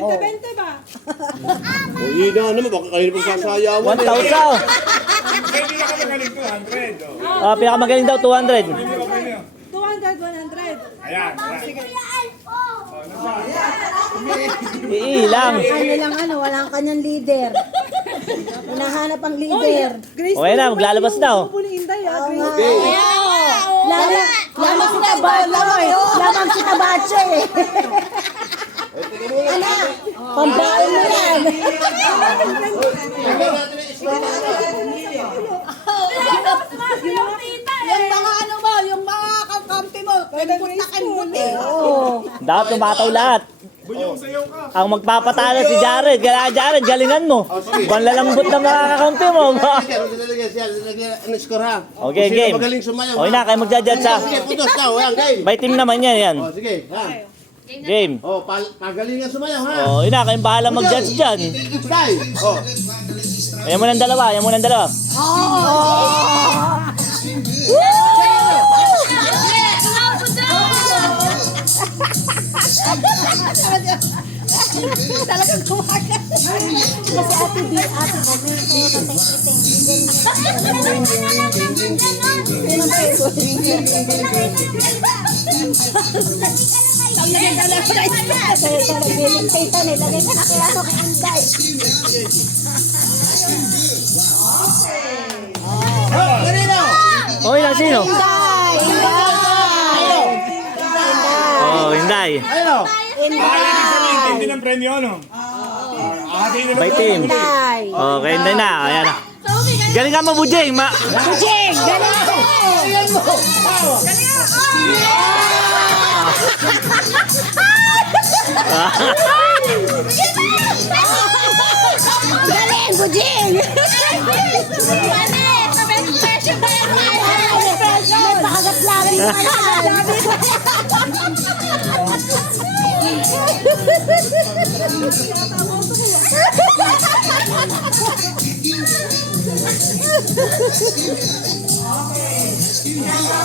20-20 ba? O yun na naman, baka kayo pagsasayawan. 1,000. Hindi ka magaling 200. Oh, pinakamagaling daw 200. 200, 100. Ayan. Sige. Iilang. Walang kanyang leader. Hinahanap ang leader. Grace, Okay na, maglalabas na oh. Bubuli Inday ah, Grace. Okay. Lamang si Tabache eh. Pambaon mo yan. Yung mga kakampi mo, pwede mo takin Dapat tumataw lahat. Buyong, sayaw ka. Ang magpapatalo si Jared. Kaya Jared, galingan mo. Banlalambot na mga kakampi mo. Ano score ha? Okay, Kung sino game. magaling sumayaw. Okay na, kayo magja-judge ha. Sige, putos ka. Ayan, game. By team naman yan, yan. O, sige, ha? Game. O, pagalingan sumayaw, ha? Oh, yun na, kayong bahala mag-judge dyan. Stay. O, Ayan mo ng dalawa, ayan mo ng dalawa. Talagang kumakas. Kasi ate mo, may Okay lang, sino? Oh, Inday. ayun o. Ibig sabihin, hindi ng premyo, no? By team. Okay, Inday na. Ayan na. Galing ka mo, Bujing. Jing, galing ko. Galing, Bujing. Nagpakagat lang rin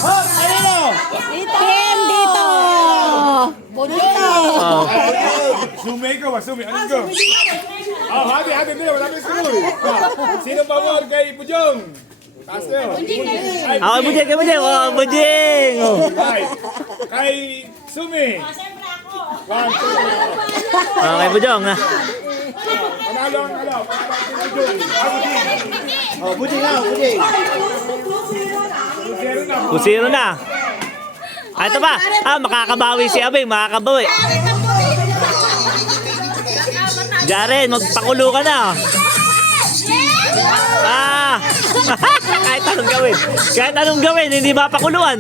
Ayun o. Team dito. Oh. Sume ikaw ba? Sume. Ano go? Oh, hati. Hindi, wala kang sume. Sino pa mo kay Pujong? Taas na yun. Ay, Ako, Bujing, kay Bujing. Oh, Bujing. Oh. Kay Sume. One, two, three. Okay, Bujong. Ha? Panalo ang ano. Panalo ang Pujong. O, buti nga, buti. Kusiro na. Ah, ito pa. Ah, makakabawi si Abing. Makakabawi. Jared, magpakulo ka na. Ah! Kahit anong gawin, hindi mapakuluan.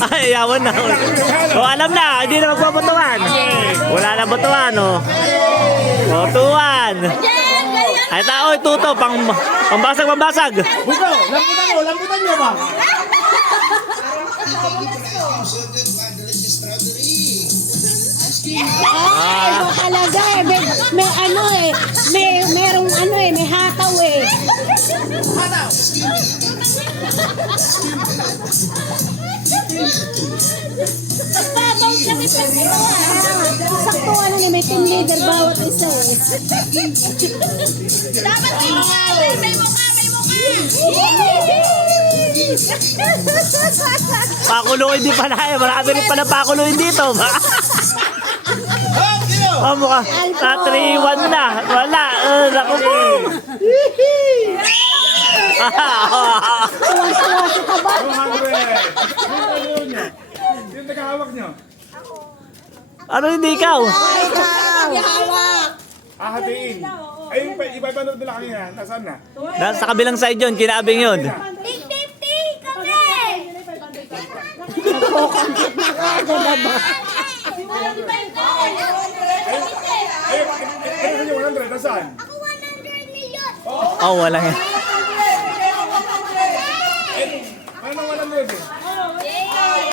Ay, yawan na. O, alam na, hindi na magpaputuan. Wala na butuan, o. Butuan. Ay, tao, tuto, pambasag. Buto, lambutan nyo ba? Ay, talaga eh. May ano eh. Merong ano eh. May hataw eh. Sakto ano eh. May team leader bawat isa eh. Dapat may mukha, may mukha. Pakuluin din pala eh. Marami rin pala pakuluin dito. Oh, mukha. Sa 3-1 na. Wala. Naku po. Tuwan-tuwa si Taba. 200. Sino nagkahawak nyo? Ano hindi ikaw? Hatiin. Ayun, iba-ibanood nila kanina. Nasaan na? Nasa kabilang side yun. Kinabing yun. 50-50 kami! Ayun, yung 100. Nasaan? Ako 100 million! Oh, wala yan. Ano 100 eh?